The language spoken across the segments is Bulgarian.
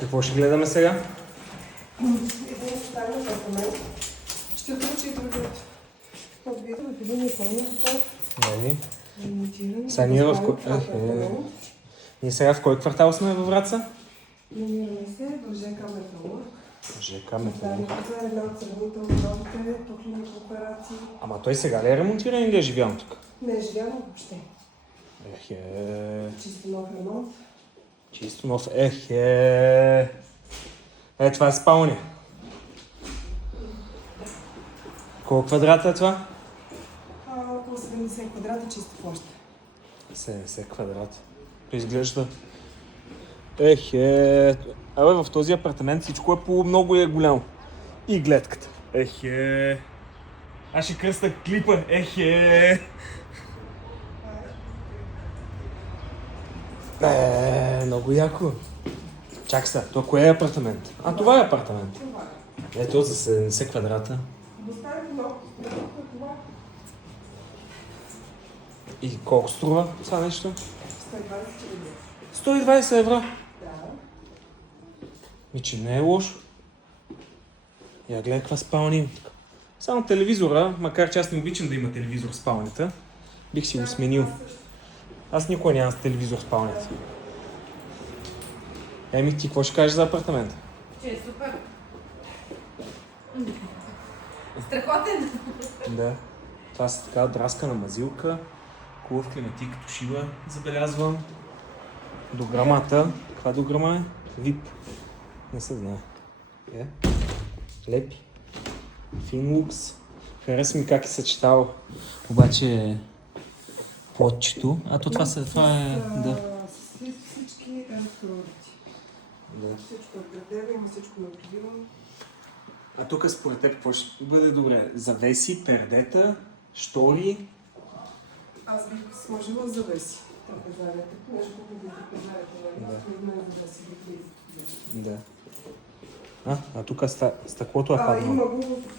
Какво ще гледаме сега? Един стане апартамент. Ще отключи и другото. От видео в един изпълнител. Нали? Ремонтиран. Сега ние сега в кой квартал сме във Враца? Намираме се в ЖК Металург. ЖК Металург. Това е една от сравнителните по клиника операции. Ама той сега ли е ремонтиран или е живял тук? Не е живяно въобще. Чисто нов ремонт. Чисто нов. Това е спалня. Колко квадрата е това? Около 70 квадрата чиста площа. 70 квадрата. То изглежда. Абе, в този апартамент всичко е по много и е голямо. И гледката. Аз ще кръста клипа. Много яко. Чакай сега, то кое е апартамент? Това е апартамент. Ето за 70 квадрата. Доставите много. Това И колко струва това нещо? 120 000. 120 евро. Да. Че не е лошо. Я гледай каква спалня има тук. Само телевизора, макар че аз не обичам да има телевизор в спалнята, бих си го сменил. Аз никога нямам с телевизор в спалнята. Ти какво ще кажеш за апартамента? Че е супер. Страхотен. Да. Това са така драскана мазилка, хубав климатик, тушила, забелязвам. Дограмата. Каква дограма е? VIP. Не се знае. Лепи. Финлукс. Хареса ми как е съчетал. Обаче плотчето. Това е... Да. С всички електродите. Да. Всичко е предела, има всичко необходимо. Тук според теб какво ще бъде добре? Завеси, пердета, штори. Аз бих сложила завеси. Пазарите. Нещо по-хубаво пазарите. Трудно е да си ги Да. Тук стъклото е паднало. Има го в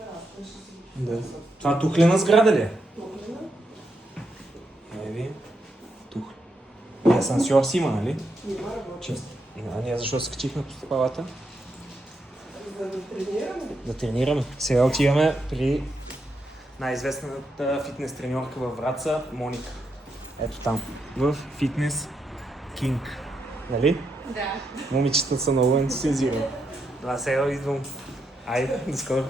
тераса. Да. Това тухлена сграда ли е? Тухлена. Тух. И асансьор си има, нали? Има работи. Ние защо се качихме по стъпалата? За да тренираме. Да тренираме. Сега отиваме при най-известната фитнес треньорка във Враца, Моника. Ето там. В Фитнес Кинг. Нали? Да. Момичетата са много ентусиазирани. Сега идвам. Айде, до скоро.